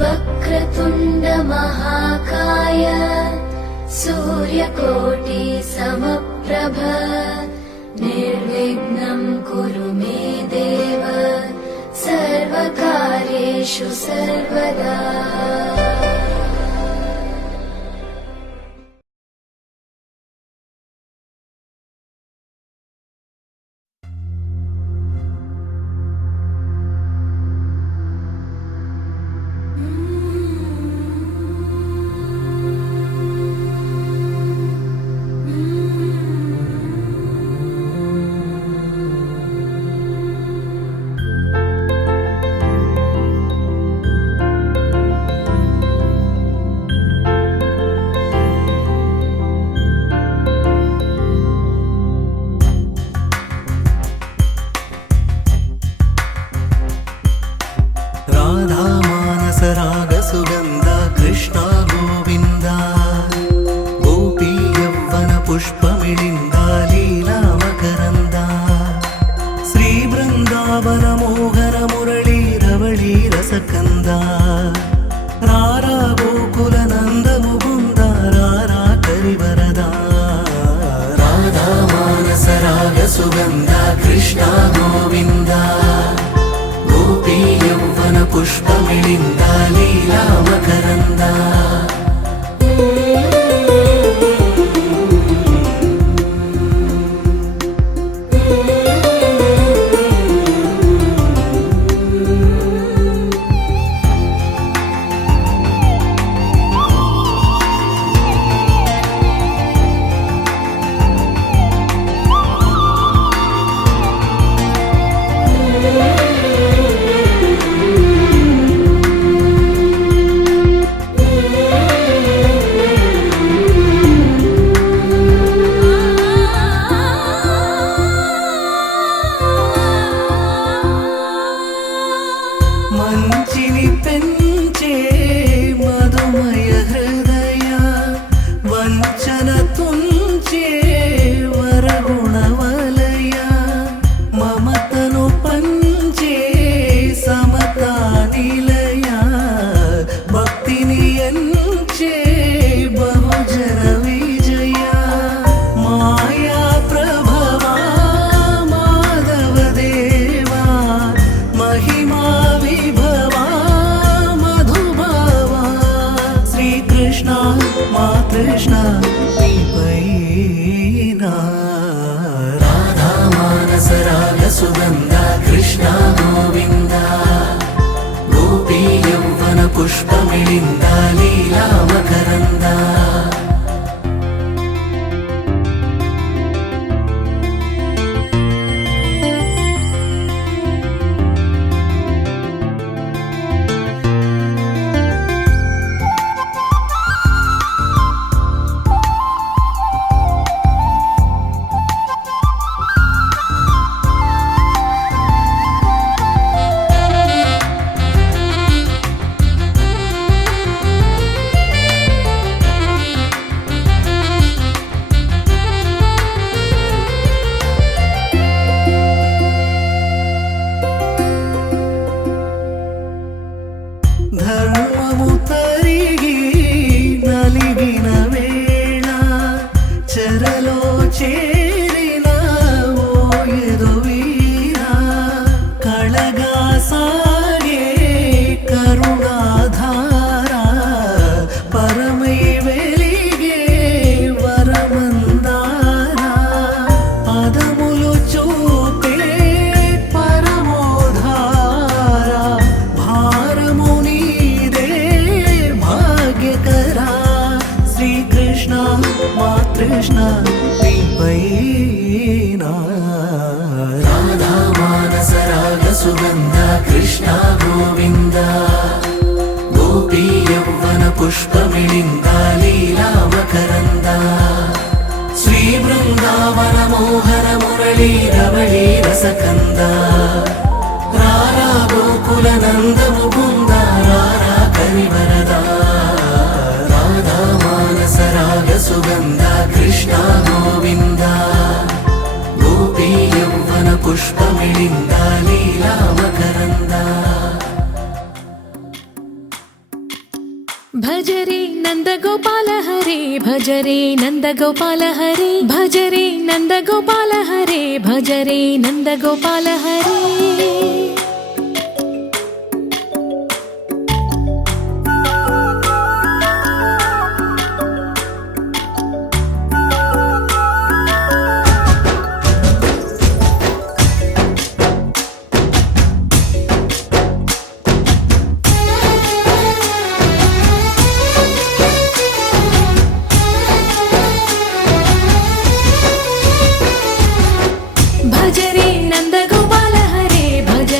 वक्रतुण्ड महाकाय सूर्यकोटि समप्रभ निर्विघ्नं कुरु मे देव सर्वकार्येषु सर्वदा। रागसुगन्ध कृष्ण गोविन्द गोपी यौवन पुष्पमिलिन्द लीला मकरन्द श्रीवृन्दावन मोहन मुरली रवळी रसकन्द रारा गोकुल नन्द मुकुन्द रारा करिवरदा राधा मानस रागसुगन्ध कृष्ण गोविन्द गोपी यौवन पुष्पमिलिन्द लीला मकरन्द మంచిని పెంచే మధుమయ హృదయ వంచన తుంచే వరగుణ వలయ మమతను పంచే సమతా నిలయ భక్తిని ఎంచే బహుజన విజయ మాయా ప్రభవా మాధవ దేవా మహిమా कृष्ण राधा मानस राग सुगन्ध कृष्ण गोविन्द गोपी यौवन पुष्पमिलिन्द लीला मकरन्द ధర్మము తరిగి నలిగిన వేళ చెరలో చేరిన ఓయదు వీర కళగా సాగే కరుణాధార పరమై వెలిగే వరమందార పదములు చూపే పరమోధార భారము श्रीकृष्ण मातृष्ण राधा मानस राग सुगन्ध कृष्ण गोविन्द गोपी यौवन पुष्पमिलिन्द लीला मकरन्द श्रीवृन्दावन मोहन मुरली रवळी रसकन्द रारा गोकुल नन्द मुकुन्द रारा करिवरदा राधा मानस राग सुगन्ध कृष्ण गोविन्द गोपी यौवन पुष्पमिलिन्द लीला मकरन्द भज रे नन्दगोपाल हरे भज रे नन्दगोपाल हरे भज रे नन्दगोपाल हरे भज रे नन्दगोपाल हरे भज रे नन्दगोपाल हरे भज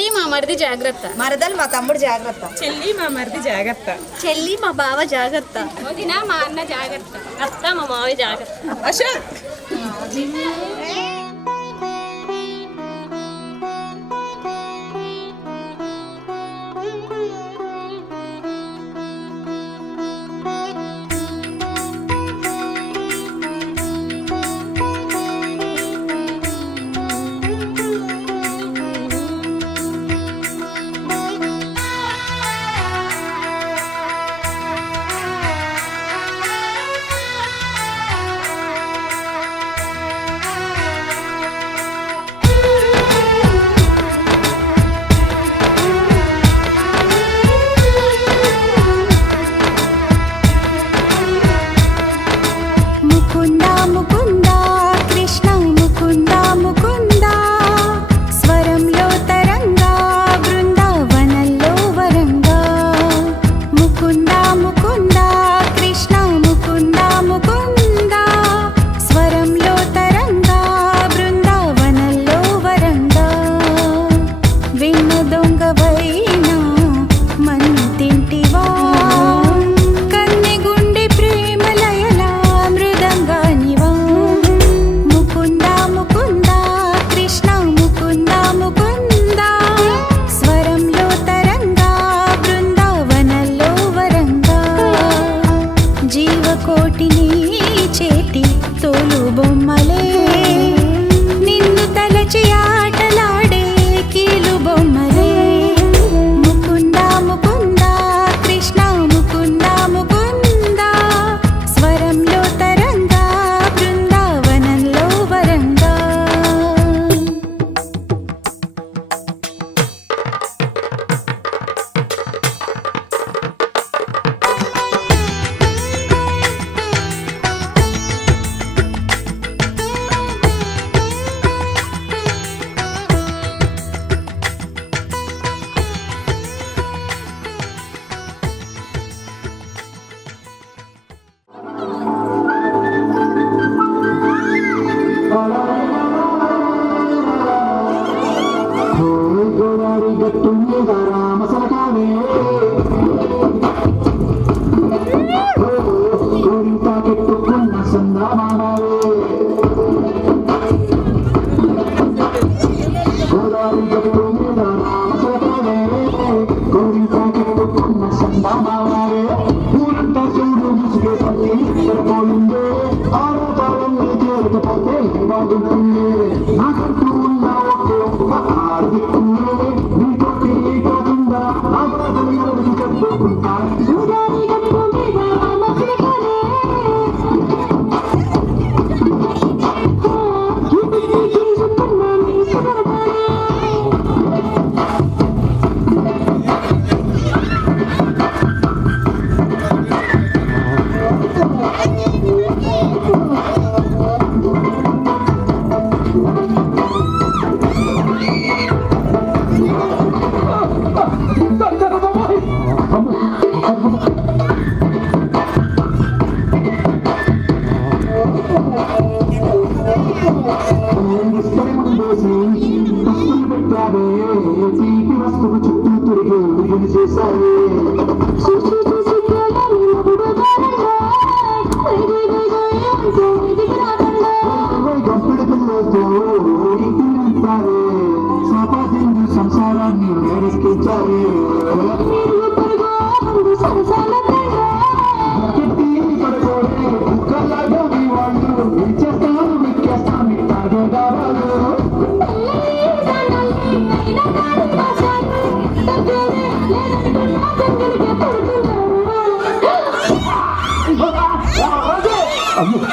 చెల్లి మా మరిది జాగ్రత్త. మరదలు మా తమ్ముడు జాగ్రత్త. చెల్లి మా మరిది జాగ్రత్త. చెల్లి మా బావ జాగ్రత్త. వదిన మా అన్న జాగ్రత్త. అత్త మా మావి జాగ్రత్త. అశోక్ ముకుంద ముకుంద కృష్ణ ముకుంద ముకుంద స్వరంలో తరంగా బృందావనంలో వరంగా ముకుంద ముకుంద కృష్ణ ముకుంద ముకుంద స్వరంలో తరంగా బృందావనంలో వరంగా విన్న దొంగవైనా మన్ను తింటివా కన్నె గుండె ప్రేమలయలా మృదంగానివా ముకుంద ముకుంద కృష్ణ ముకుంద ముకుంద స్వరంలో తరంగా బృందావనంలో వరంగా జీవకోటిని చేతి తోలు బొమ్మలే నిన్ను తలచి ఆటలాడే కీలు బొమ్మలే ముకుంద ముకుంద కృష్ణ ముకుంద ముకుంద స్వరంలో తరంగా బృందావనంలో వరంగా గోదావరి గట్టు మీద రామసలకాలే కోరింత కెట్టుకున్న సందామానాలే గోదావరి గట్టు మీద రామసలకాలే కోరింత కెట్టుకున్న సందామానాలే ఊరంతా చూడు ముసుగే పట్టి సరిపోయిందే ఆరో తాళం చేరకపోతే బాగుంటుంది నాకంటూ ఉన్న ఒకే ఒక్క ఆర్దిక్కుందే నీతో తిరిగి కాకుండా నా బాధలు ఎవరికి చెప్పుకుంటా గోదావరి గట్టు మీద రామసలకాలే తీపి వస్తువు చుట్టూ తిరిగి ఉరుగుని చేశావే గంపిడి పిల్లలతో ఇంటి నింపావే సంపాదించి సంసారాన్ని నేరెక్కించావే పడుకోడే కుక్కలాగా మీ వాళ్ళు ఇచ్చేస్తారు మిక్కేస్తాను తాగే కావాలి ముకుంద